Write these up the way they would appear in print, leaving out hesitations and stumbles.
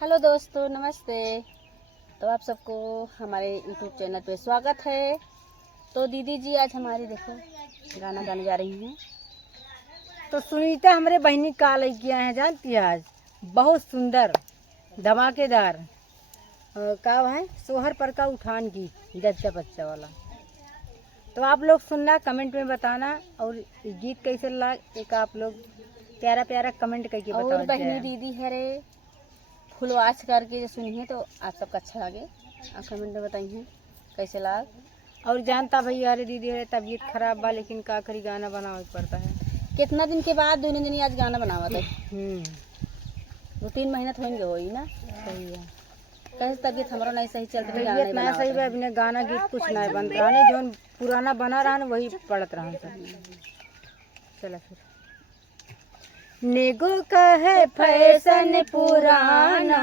Hello दोस्तों, नमस्ते। तो आप सबको हमारे यूट्यूब चैनल पे स्वागत है। तो दीदी जी आज हमारी देखो गाना गाने जा रही हैं। तो सुनीता हमारे बहनी का लड़कियाँ हैं, जानती है। आज बहुत सुंदर धमाकेदार का है सोहर पर का उठान गीत जच्चा बच्चा वाला। तो आप लोग सुनना, कमेंट में बताना और गीत कैसे लगा एक आप लोग प्यारा प्यारा कमेंट करके बताओ। और बहनी दीदी है रे फुल वॉच करके जो सुनिए तो आप सबका अच्छा लगे। आप कमेंट में बताइए कैसे लगा। और जानता भैया अरे दीदी है तबीयत खराब बा, लेकिन का करी गाना बनाना पड़ता है। कितना दिन के बाद दोनों दिन आज गाना बनावा था। 2-3 महीना तो होंगे हो ही ना। सही है। कैसे तबीयत हमारा नहीं सही चलती थी, गाना तबीयत नहीं ना सही बा, अभी गाना गीत कुछ नहीं बन रहा है। जो पुराना बना रहा है वही पढ़त रहा सब। चला फिर नेगो का है फैशन पुराना,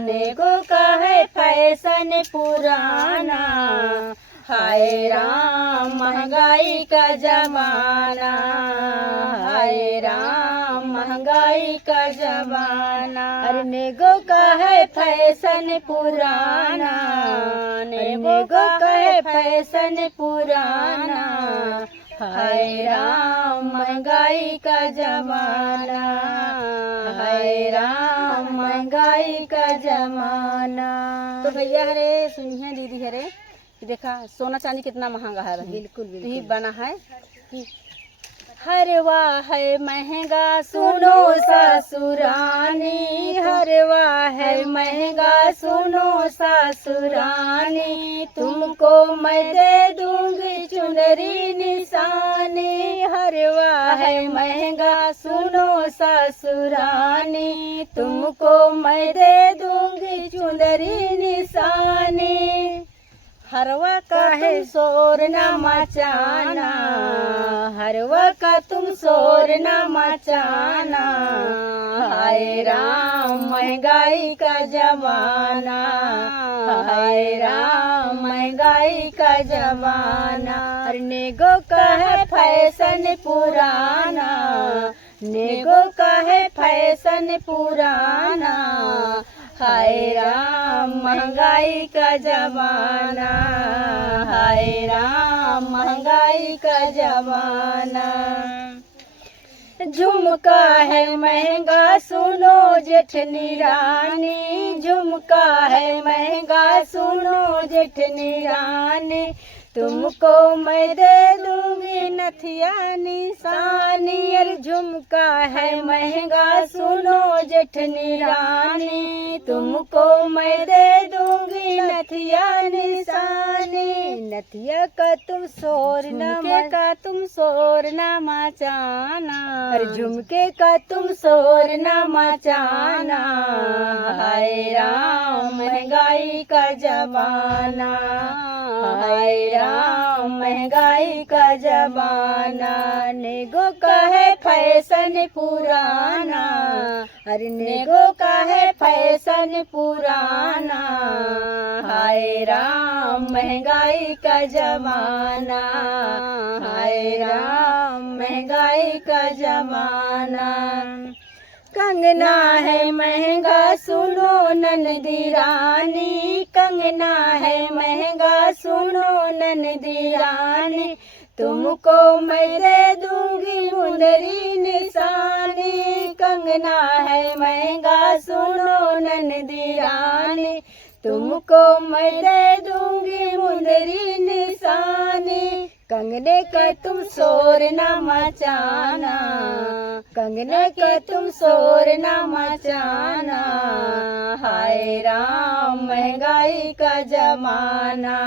नेगो का है फैशन पुराना, हाय राम महंगाई का जमाना, हाय राम महंगाई का जमाना। अरे नेगो का है फैशन पुराना, नेगो का है फैशन पुराना, हाय राम महंगाई का जमाना, हाय राम महंगाई का जमाना। तो भैया हरे सुनिए दीदी हरे कि देखा सोना चांदी कितना महंगा है। बिल्कुल यही बिल्कुल बना है कि हरवा है महंगा सुनो ससुरानी, हरवा है महंगा सुनो ससुरानी, तुमको मैं दे दूंगी चुनरी निशानी, हरवा है महंगा सुनो ससुरानी, तुमको मैं दे दूंगी चुनरी निशानी। हरवा का तुम शोर न मचाना, हरवा का तुम शोर न मचाना, हाय राम महंगाई का जमाना, हाय राम महंगाई का जमाना। अरे नेगो का है फैशन पुराना, नेगो का है फैशन पुराना, हाय राम महंगाई का जमाना, हाय राम महंगाई का जमाना। झुमका है महंगा सुनो जेठनी रानी, झुमका है महंगा सुनो जेठनी रानी, तुमको मैं दे दूंगी नथिया निशानी। अरे झुमका है महंगा सुनो जेठनी रानी, तुमको मैं दे दूंगी नथिया निशानी, नथिया का तुम शोर न का तुम शोर न मचाना, अरे झुमके का तुम शोर न मचाना, हाय राम महंगाई का जमाना, हाय राम महंगाई का जमाना। नेगो का है फैशन पुराना, अरे नेगो का है फैशन पुराना, हाय राम महंगाई का जमाना, हाय राम महंगाई का जमाना। कंगना है महंगा सुनो ननदी रानी, कंगना है महंगा सुनो ननदी रानी, तुमको मैं दे दूंगी मुंदरी निशानी, कंगना है महंगा सुनो ननदी रानी, तुमको मैं दे दूंगी मुंदरी निशानी। कंगने का तुम शोर न मचाना, कंगने का तुम शोर न मचाना, हाय राम महंगाई का जमाना,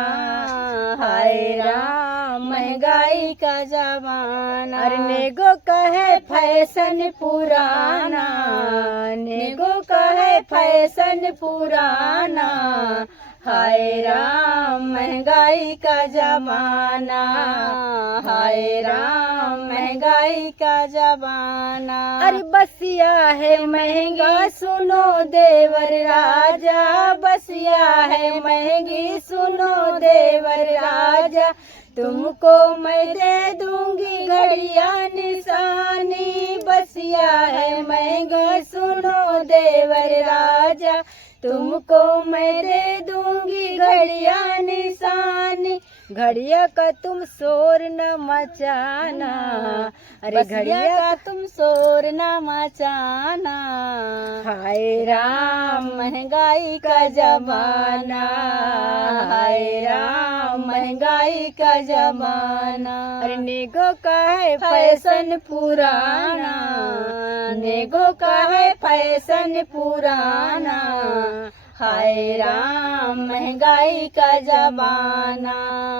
हाय राम महंगाई का जमाना। अरे नेगो का है फैशन पुराना, नेगो का है फैशन पुराना, हाय राम महंगाई का जमाना, हाय राम महंगाई का जमाना। अरे बसिया है महंगा सुनो देवर राजा, बसिया है महंगी सुनो देवर राजा, तुमको मैं दे दूंगी घड़िया निशानी, बसिया है महंगा सुनो देवर राजा, राजा, तुमको मैं दे दूंगी घड़िया निशानी, घड़िया का तुम शोर न मचाना, अरे घड़िया का तुम शोर न मचाना। हाय राम महंगाई का जमाना, हाय राम महंगाई का जमाना। अरे नेगो का है फैशन पुराना, नेगो का है फैशन पुराना। हाय राम महंगाई का जमाना,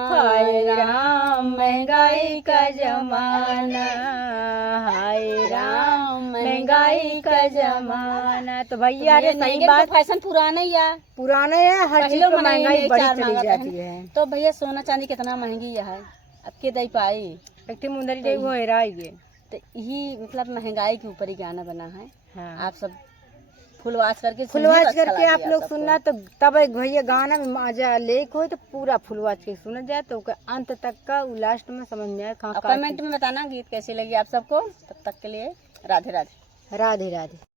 हाय राम महंगाई का जमाना, हाय राम महंगाई का जमाना। तो भैया अरे सही बात, फैशन पुराना ही है, पुराना है, हर चीज तो महंगाई बढ़ी चली जाती है। तो भैया सोना चांदी कितना महंगी है, अब के दई पाई एक मुंदरी दे वो हेराई गे। तो यही मतलब महंगाई के ऊपर ही गाना बना है। हाँ। आप सब फुलवास करके आप लोग सुनना, तो तब एक भैया गाना में मजा लेक हो तो पूरा फुलवाच के सुना जाए तो अंत तक का लास्ट में समझ में आए। कमेंट में बताना गीत कैसी लगी आप सबको। तब तक के लिए राधे राधे। राधे राधे।